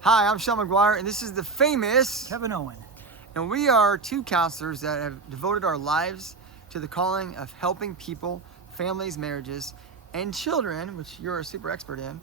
Hi, I'm Shawn Maguire, and this is the famous Kevon Owen. And we are two counselors that have devoted our lives to the calling of helping people, families, marriages, and children, which you're a super expert in,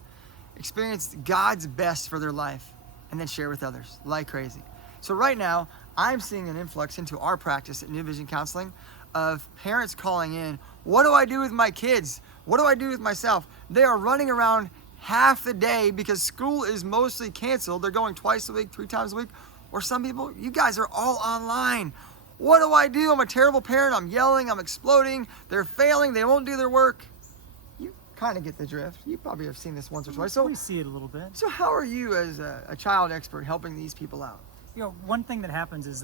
experience God's best for their life and then share with others like crazy. So right now, I'm seeing an influx into our practice at New Vision Counseling of parents calling in, what do I do with my kids? What do I do with myself? They are running around half the day because school is mostly canceled. They're going twice a week, 3 times a week. Or some people, you guys are all online. What do I do? I'm a terrible parent. I'm yelling, I'm exploding. They're failing, they won't do their work. You kind of get the drift. You probably have seen this once or twice. So we see it a little bit. So how are you as a child expert helping these people out? You know, one thing that happens is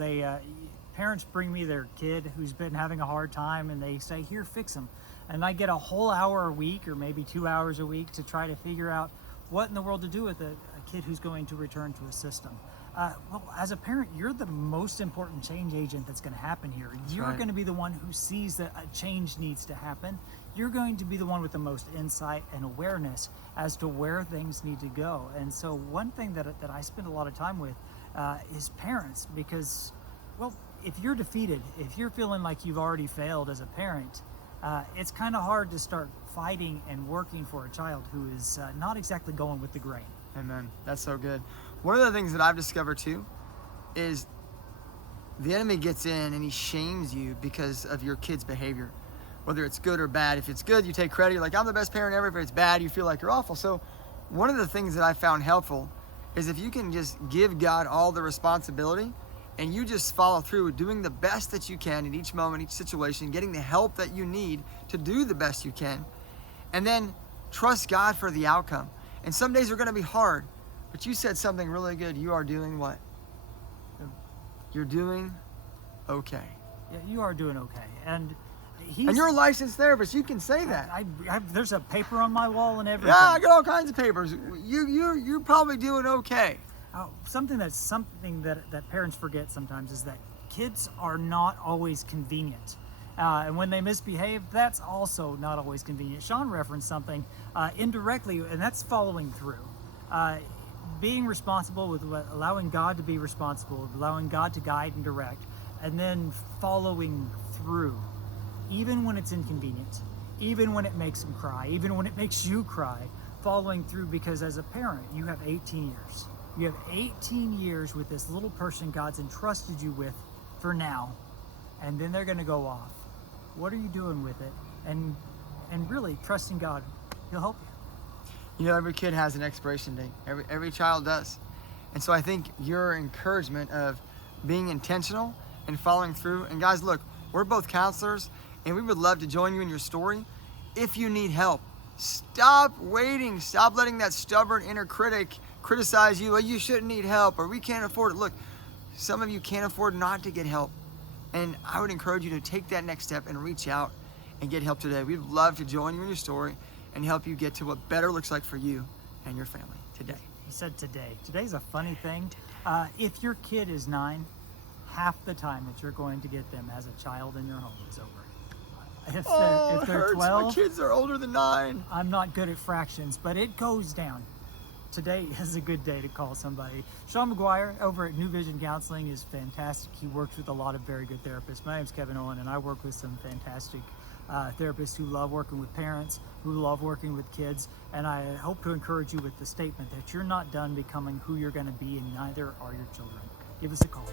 parents bring me their kid who's been having a hard time and they say, here, fix them. And I get a whole hour a week or maybe 2 hours a week to try to figure out what in the world to do with a kid who's going to return to a system. Well, as a parent, you're the most important change agent that's going to happen here. You're going to be the one who sees that a change needs to happen. You're going to be the one with the most insight and awareness as to where things need to go. And so one thing that I spend a lot of time with is parents, because, well, if you're defeated, if you're feeling like you've already failed as a parent, it's kind of hard to start fighting and working for a child who is not exactly going with the grain. Amen. That's so good. One of the things that I've discovered too is the enemy gets in and he shames you because of your kid's behavior, whether it's good or bad. If it's good, you take credit. You're like, I'm the best parent ever. If it's bad, you feel like you're awful. So one of the things that I found helpful is if you can just give God all the responsibility and you just follow through doing the best that you can in each moment, each situation, getting the help that you need to do the best you can, and then trust God for the outcome. And some days are going to be hard, but you said something really good. You are doing what? You're doing okay. Yeah, you are doing okay. And you're a licensed therapist. You can say that. There's a paper on my wall and everything. Yeah, I got all kinds of papers. You're probably doing okay. Something that parents forget sometimes is that kids are not always convenient. And when they misbehave, that's also not always convenient. Shawn referenced something indirectly, and that's following through. Being responsible with allowing God to be responsible, allowing God to guide and direct, and then following through, even when it's inconvenient, even when it makes them cry, even when it makes you cry, following through, because as a parent, you have 18 years. You have 18 years with this little person God's entrusted you with for now, and then they're going to go off. What are you doing with it? And really trusting God, He'll help you. You know, every kid has an expiration date. Every child does. And so I think your encouragement of being intentional and following through. And guys, look, we're both counselors, and we would love to join you in your story. If you need help, stop waiting. Stop letting that stubborn inner critic criticize you. Well, you shouldn't need help, or we can't afford it. Look, some of you can't afford not to get help. And I would encourage you to take that next step and reach out and get help today. We'd love to join you in your story and help you get to what better looks like for you and your family today. He said today. Today's a funny thing. If your kid is 9, half the time that you're going to get them as a child in your home is over. If they're 12, my kids are older than 9. I'm not good at fractions, but it goes down. Today is a good day to call somebody. Shawn Maguire over at New Vision Counseling is fantastic. He works with a lot of very good therapists. My name's Kevon Owen, and I work with some fantastic therapists who love working with parents, who love working with kids. And I hope to encourage you with the statement that you're not done becoming who you're going to be, and neither are your children. Give us a call.